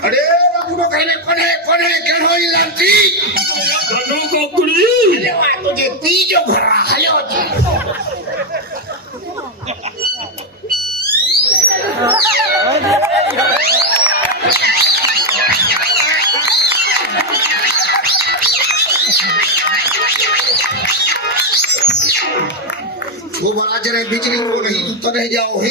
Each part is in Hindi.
अरे बाबू कहने कोने कोने केनो इलांती धनु कोकड़ी अरे वा तुझे तीजो भरा हयो वो बड़ा जरे बिजली को नहीं तू तो रह जाओ है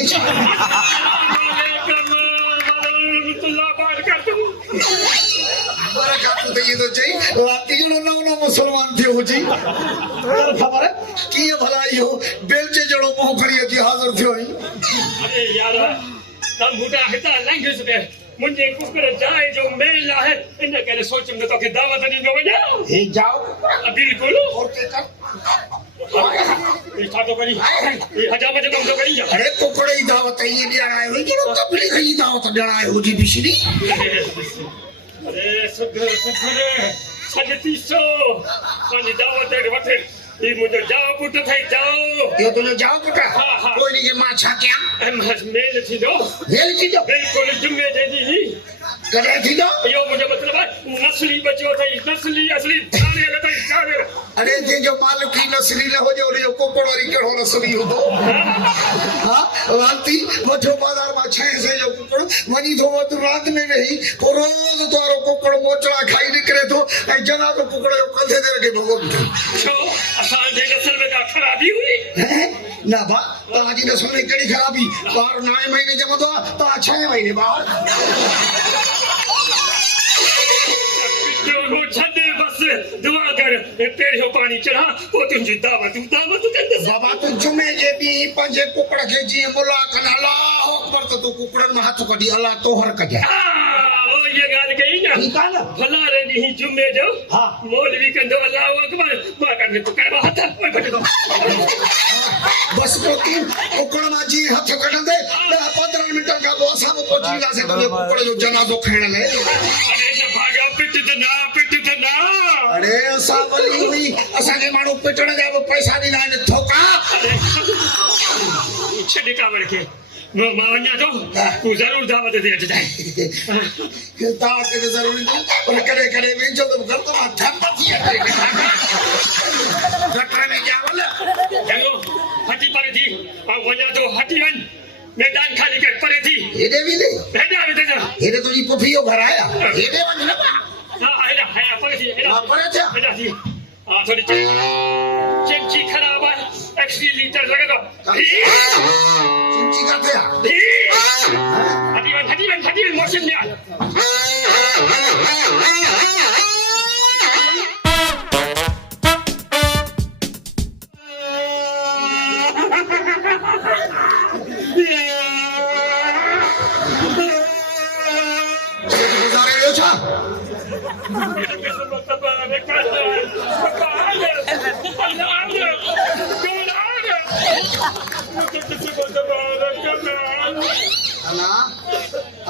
ये तो चाहिए राती जो ना मुसलमान थे हो जी खबर है कि ये भलाई हो बेलचे जड़ों को खड़ी थी हाजिर थे होई अरे यार तम बुटा हिता लंघ सके मुझे कुकर जाए जो मेल है इन करे सोच में तो के दावत नहीं दो वजह हे जाओ बिल्कुल और के कर ये तो करी ये हजाम में तुम तो करी जा अरे कुकड़े ही दावत है ये नहीं आए हो कि तो अपनी कहीं दावत देना है हो जी बिशरी अरे सुधर सजती सो पानी दावत दे वठे ये मुझे जाओ पुट थे जाओ ये तो जाओ बेटा हाँ। कोई नहीं के मां छा क्या एमएस मेल थी दो हेल थी दो बिल्कुल जुम्मे दे दी करे थी दो यो मुझे मतलब है नस्ली बच्चों थे नस्ली असली थाने लगा था सारे अरे ये जो मालिक की नस्ली न हो जो रे कोकड़ोरी केड़ो नस्ली हो दो हां वालती मठो बाजार में छे से जो कोकड़ वनी तो वो रात में नहीं रोज तोरो कोकड़ मोचड़ा खाई निकले तो ए जना तो कोकड़ कंधे दे के भगोन छो असा जे नस्ल में का खराबी हुई ना बा ताजी नस्ल में कड़ी खराबी बार 9 महीने जमा तो 6 महीने बाद वो छदे बस दुआ कर पेड़ पानी चढ़ा वो तुझे दावत कर बाबा तू जुमे जे भी पंजे कुकड़ के जी मुला कन अल्लाह अकबर तो तू कुकड़न में हाथ कडी अल्लाह तोहर कजे ओ ये गाल कही ना ठीक है ना भला रे नहीं जुमे जो हां मौलवी कंदो अल्लाह अकबर मा करने तो करवा हाथ ओए फटे दो बस तो तीन कुकड़ में जी हाथ कढ दे 15 मिनट का वो सब पहुंची जा से तो कुकड़ जो जनाजो खेण ले अरे न भागा पिट ना अरे असा वली हुई असा के मानो पिटण जा पैसा दी ना ठोका छड़ी का के मावन्या तो तू जरूर दावत दे जाए दावत के जरूरी नहीं पर करे करे में जो तुम कर तो धम थी गटर में जावल चलो हटी पर थी और वन्या तो हटी वन मैदान खाली कर पड़े थी हेडे भी ले हेडा भी दे हेडे तुझी पुफियो घर आया हेडे वन ना हां हेडा पड़े थी हेडा थी हां थोड़ी चिमची खराब है 80 लीटर लगा दो चिमची का थे हटी वन मोशन लिया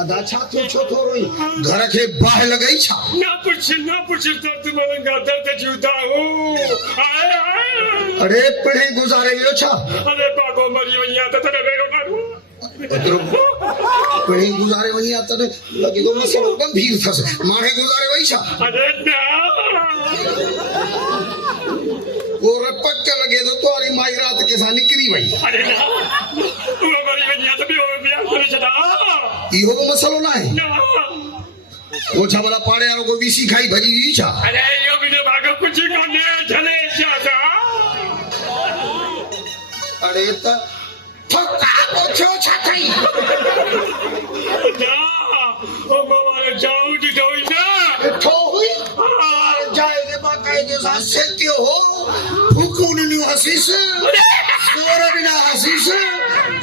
अदा छा तू छो थोरोई घर के बाहर लगई छा ना पूछ तो तुम्हारे गादर ते जुदा हो अरे पढ़े गुजारे वियो छा अरे बाबो मरी वया तो तने बेरो मारू पढ़े गुजारे वया तो लगी तो मसलो गंभीर थस मारे गुजारे वई छा अरे ना वो रपक के लगे तो तुम्हारी माई रात के साथ निकली वई अरे ना वो मरी वया तो बिया करे छदा इहो मसलो ना है ना वो छबला पाड़े वालों को बीसी खाई भजी दी छा अरे यो भी तो भागो कुछ कोने चले जाता अरे त थका को छो छाई ना ओ मारे जाऊ दी दोई ना ठो हुई जाए के बाकाय के साथ से क्यों हो हुकुन नु हसीस सोरा बिना हसीस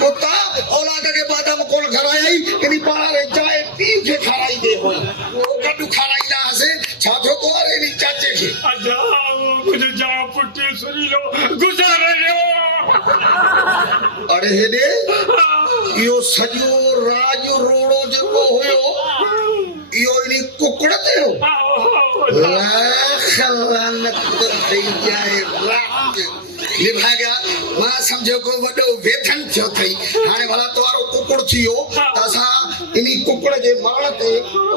कोता औलाद के बाद हम कोल घराई कनी पारे जाए पी के खराई दे होई वो गडु खराई ना हसे छाथो तो अरे नी चाचे के अजा कुछ जा पुट्टी सुरी लो गुजारे लो अरे हेडे यो सजो राज रोड़ो जो होयो यो इनी कुकड़ ते हो लाखलानत दे जाए रात लिभागा मां समझो को वडो वेतन थियो थई हाने भला तोरो कुकड़ थियो तसा इनी कुकड़ जे मारण ते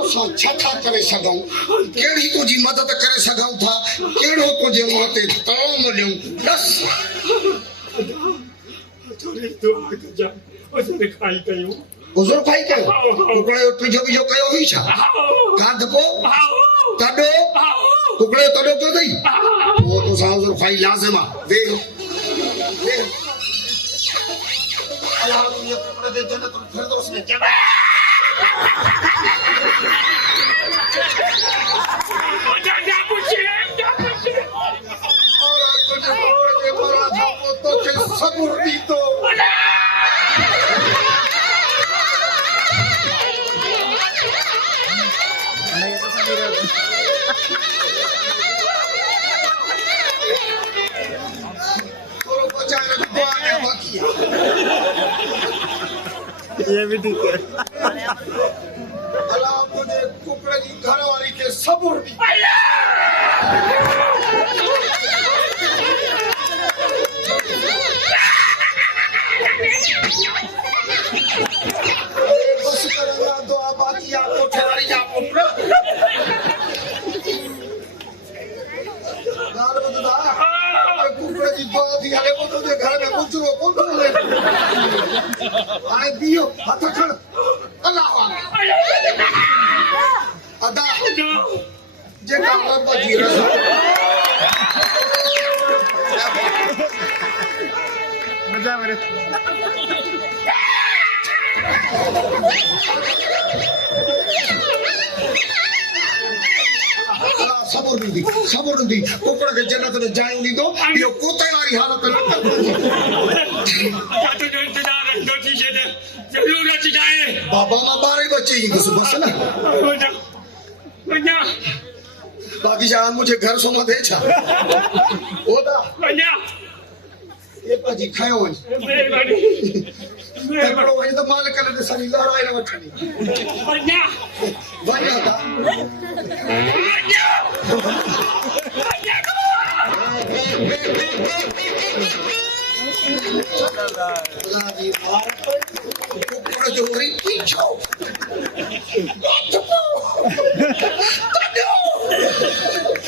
असां छा था करे सघूं कहिड़ी तुंहिंजी मदद करे सघूं था कहिड़ो तुंहिंजे मुंहं ते ताम ॾियूं बस थोड़ी दुआ कजा उसने खाई कयूं बुजुर्ग भाई कयो कुकड़ जो तुंहिंजो बीजो कयो हुई छा कांध को तॾो कुकड़ जो तॾो कयो अथई उहो तोसां बुजुर्ग भाई लाज़िम आहे वेह वेह अल्लाह तुंहिंजे कुकड़ जे जन्नतुल फिरदौस में जॻह जा पूछे और तुंहिंजे कुकड़ जे मरण खां पोइ तोखे सबुर ॾींदो थोरो बचाइण जो दुआ में बाक़ी आहे ये भी ठीक है अल्लाह तुंहिंजे कुकड़ जी घरवारी खे सबुर ॾी बस कर अल्लाह दुआ बाक़ी आहे कोठे वारी जा पुट ॻाल्हि ॿुधंदा कुकड़ जी दुआ थी हले पोइ तुंहिंजे घर में गुजरो कोन थो हले हाणे बीहो हथ खण अल्लाह अदा जेका रब जी रज़ा मजा मेरे अल्लाह सबुर ॾींदी कुकड़ खे जन्नत में जायूं ॾींदो इहो कोते वारी हालत न तो जो इंतजार रखो थी छे जरूर अच जाए बाबा मां 12 बचे ईंदुसि बस न वञा बाक़ी छा मुंहिंजे घर सोमा थिए छा ओदा वञा ये पाजी खयो वञ महिरबानी तकड़ो वञ त मालिक ने ॾिसणी लहराए न वठणी वञा वञा ता अल्लाह जी मार कुकड़ जो वरी पीछो